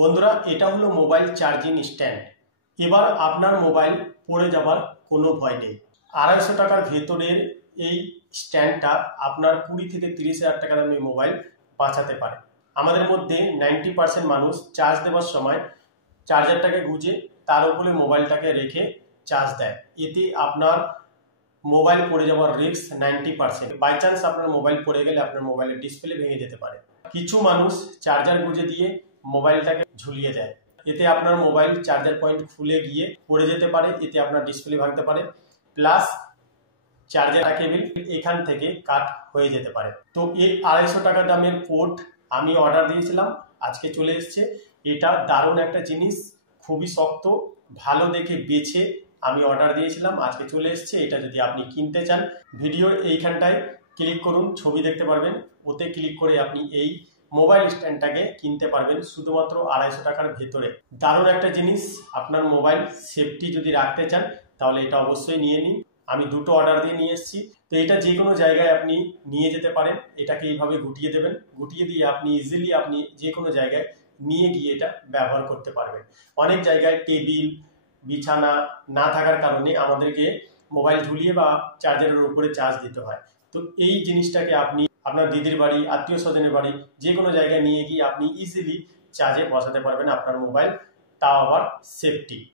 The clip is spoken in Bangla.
বন্ধুরা, এটা হলো মোবাইল চার্জিং স্ট্যান্ড। এবার আপনার মোবাইল পড়ে যাবার কোনো ভয় নেই। 250 টাকার ভেতরের এই স্ট্যান্ডটা আপনার 20 থেকে 30,000 টাকা দামি মোবাইল বাঁচাতে পারে। আমাদের মধ্যে 90% মানুষ চার্জ দেওয়ার সময় চার্জারটাকে গুঁজে তার উপরে মোবাইলটাকে রেখে চার্জ দেয়। এতে আপনার মোবাইল পড়ে যাওয়ার রিস্ক 90%। বাই চান্স আপনার মোবাইল পড়ে গেলে আপনার মোবাইলের ডিসপ্লে ভেঙে যেতে পারে। কিছু মানুষ চার্জার গুঁজে দিয়ে মোবাইলটাকে ঝুলিয়ে দেয়, এতে আপনার মোবাইল চার্জার পয়েন্ট খুলে গিয়ে পড়ে যেতে পারে, এতে আপনার ডিসপ্লে ভাঙতে পারে, প্লাস চার্জার কেবল এখান থেকে কাট হয়ে যেতে পারে। তো এই 250 টাকা দামের পোর্ট আমি অর্ডার দিয়েছিলাম, আজকে চলে এসছে। এটা দারুণ একটা জিনিস, খুবই শক্ত, ভালো দেখে বেছে আমি অর্ডার দিয়েছিলাম, আজকে চলে এসছে। এটা যদি আপনি কিনতে চান, ভিডিওর এইখানটায় ক্লিক করুন, ছবি দেখতে পারবেন, ওতে ক্লিক করে আপনি এই মোবাইল স্ট্যান্ডটাকে কিনতে পারবেন শুধুমাত্র 250 টাকার ভেতরে। দারুণ একটা জিনিস। আপনার মোবাইল সেফটি যদি রাখতে চান তাহলে এটা অবশ্যই নিয়ে নিন। আমি দুটো অর্ডার দিয়ে নিয়ে এসেছি। তো এটা যে কোনো জায়গায় আপনি নিয়ে যেতে পারেন। এটাকে এইভাবে গুটিয়ে দেবেন, গুটিয়ে দিয়ে আপনি ইজিলি আপনি যে কোনো জায়গায় নিয়ে গিয়ে এটা ব্যবহার করতে পারবেন। অনেক জায়গায় টেবিল বিছানা না থাকার কারণে আমাদেরকে মোবাইল ঝুলিয়ে বা চার্জারের উপরে চার্জ দিতে হয়। তো এই জিনিসটাকে আপনি আপনার দিদির বাড়ি, আত্মীয় স্বজনের বাড়ি, যে কোনো জায়গায় নিয়ে গিয়ে আপনি ইজিলি চার্জে বসাতে পারবেন আপনার মোবাইল, তাও আবার সেফটি।